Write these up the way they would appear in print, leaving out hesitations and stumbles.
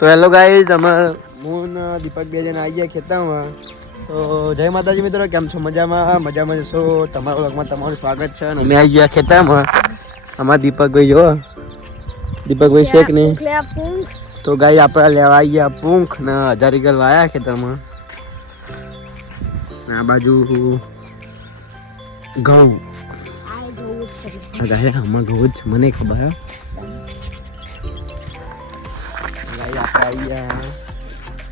તો hello guys, અમે હું ને દીપક બે જણા આવી ગયા ખેતરમાં. તો જય માતાજી મિત્રો, કેમ છો? મજામાં છો? તમારા વ્લોગમાં તમારું સ્વાગત છે. અને અમે આવી ગયા ખેતરમાં. અમારા દીપકભાઈ જો, દીપકભાઈ શેક નહીં. તો ગાઈ આપણે લેવા આવી ગયા પૂંખ ને 1000 રીગલ વાયા ખેતરમાં. આ બાજુ ઘઉં. આમાં ઘઉં જ મને ખબર હે.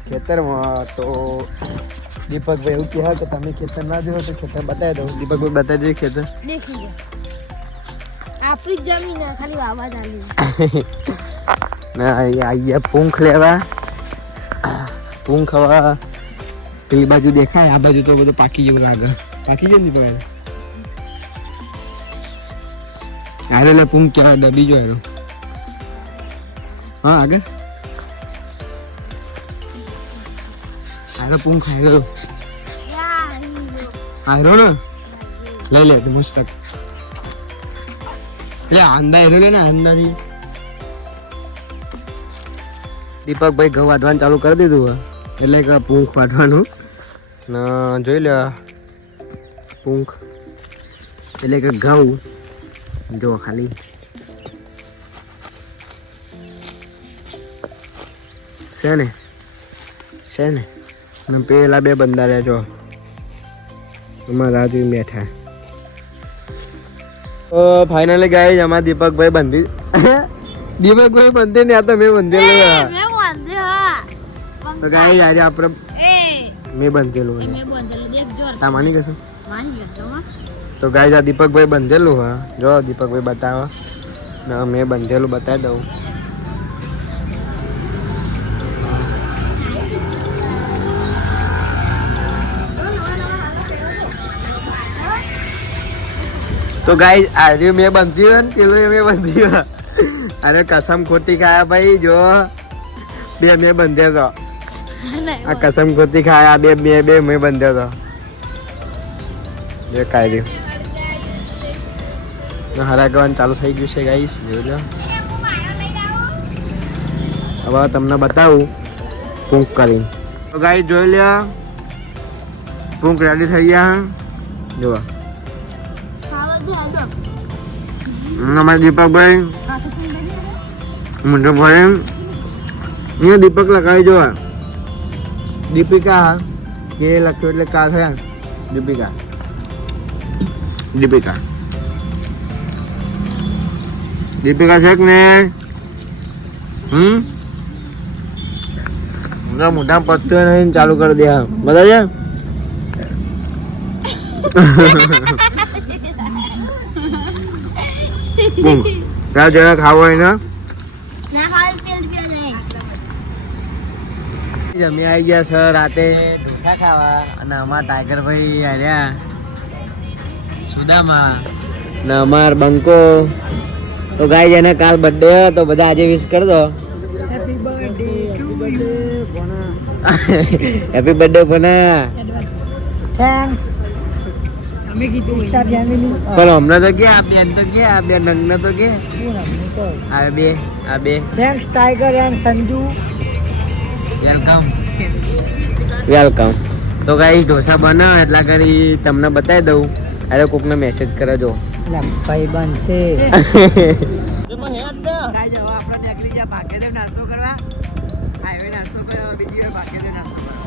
ખેતરમાં તો દીપકભાઈ એવું કહે કે તમે ખેતર ના જોયો તો ખેતર બતાવી દઉં. દીપકભાઈ બતાવી દઈએ ખેતર. આપણી જમીન ખાલી આવાજ આવી ના અહીંયા પૂંખ લેવા. પૂંખ હવા પેલી બાજુ દેખાય, આ બાજુ તો બધું પાકી જેવું લાગે. પાકી જાય ને દીપક? અરે લે પૂંખ ક્યાં દબી જો એનો. હા આગળ આરો પૂંખ આરો આરો ને લઈ લે તો મસ્ત. એટલે આંદા એરો લે ને આંદાની. દીપકભાઈ ઘઉં વાઢવાનું ચાલુ કરી દીધું એટલે કે પૂંખ વાઢવાનું ને જોઈ લે. પૂંખ એટલે કે ઘઉં જો ખાલી છે ને ને પેલા બે બંદા રહ્યા છો અમારા રાજુ બેઠા. તો ફાઇનલી ગાઈસ અમારા દીપકભાઈ બંધી દીપકભાઈ બંધે ને આ તો મેં બંધેલું. તો ગાઈસ આજે આપણે મેં બંધેલું તા માની કશું. તો ગાઈસ આ દીપકભાઈ બંધેલું હા જો દીપકભાઈ બતાવો ને મેં બંધેલું બતાવી દઉં. તો ગાઈસ આજે મેં બંધ્યું ને પેલું મેં બંધ્યું. અરે કસમ ખોટી ખાયા ભાઈ. જો બે મેં બંધ્યો તો. આ કસમ ખોટી ખાયા બે મેં બંધ્યો તો. બે કાઢ્યું હરા ગવાનું ચાલુ થઈ ગયું છે ગાઈસ. જોજો હવે તમને બતાવું પૂંખ કરીને. તો ગાઈસ જોઈ લે પૂંખ રેડી થઈ ગયા. જોવા અમારા દીપકભાઈ મુંડભાઈ અહીંયા દીપક લખાવી જોવા. દીપિકા કે લખ્યું એટલે કા થયા દીપિકા. દીપિકા છે કે ને મોટા પત્તો નહીં ચાલુ કરી દે બધા છે. ત્યાં જરા ખાવો હોય ને જમી આવી ગયા સર રાતે ઢોસા ખાવા. અને અમારા ટાઈગર ભાઈ આવ્યા સુદામા ને અમાર બંકો. તો ગાઈસ એને કાલ બર્થડે તો બધા આજે વિશ કરી દો. હેપી બર્થડે ભણા. થેન્ક્સ. પણ હમણાં તો કે આ બેન તો કે આ બે નંગના તો કે આ બે thanks tiger and Sanju. Welcome. તો ગાઈસ ઢોસા બનાવ એટલા કરી તમને બતાવી દઉં. અરે કોકને મેસેજ કરે જો ભાઈબંધ છે. આપણે નીકળી ગયા ભાગ્યદેવ નાસ્તો કરવા. હાઈવે નાસ્તો કરવા બીજી વાર ભાગ્યદેવ નાસ્તો કરવા.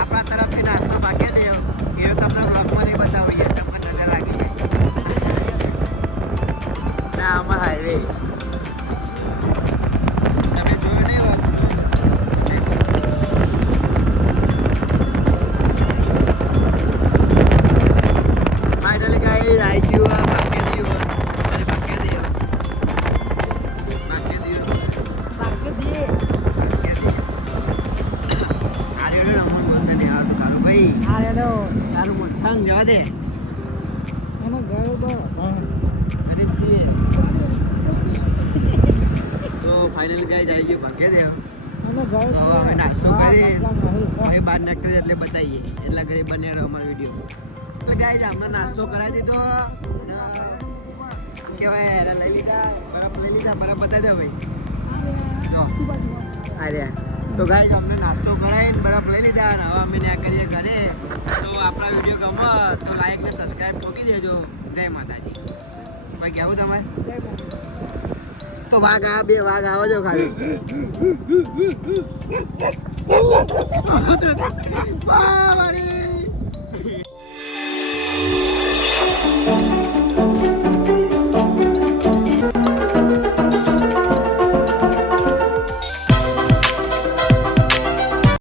આપણા તરફથી નાસ્તો ભાગ્યદેવ એ તમને બ્લોગમાં નહીં બતાવીએ. તમને નજર લાગી ના અમારા હાઈવે તમે જોયો નહીં હોત. ફાઇનલી ગાઈસ આવી ગયું આ ભાગ્યદેવ. જવા દે તો ફાઇનલી ગાઈસ આવી ગયું ભાગ્યદેવ. તો હવે નાસ્તો કરી ભાઈ બહાર નીકળે એટલે બતાવીએ. એટલા ઘરે બને અમારો વિડીયો. તો ગાઈસ અમને નાસ્તો કરાવી દીધો. કેવાય લઈ લીધા બરફ બતાવી દો ભાઈ. જો અરે તો ગાઈસ અમને નાસ્તો કરાવીને બરફ લઈ લીધા અને હવે અમે ત્યાં કરીએ ઘરે. તો આપણા વિડીયો ગમે તો લાઈક ને સબસ્ક્રાઇબ ઠોકી દેજો. જય માતાજી. ભાઈ કેવું તમારે તો વાઘ આ બે વાઘ આવો છો ખાલી વાહ વાળી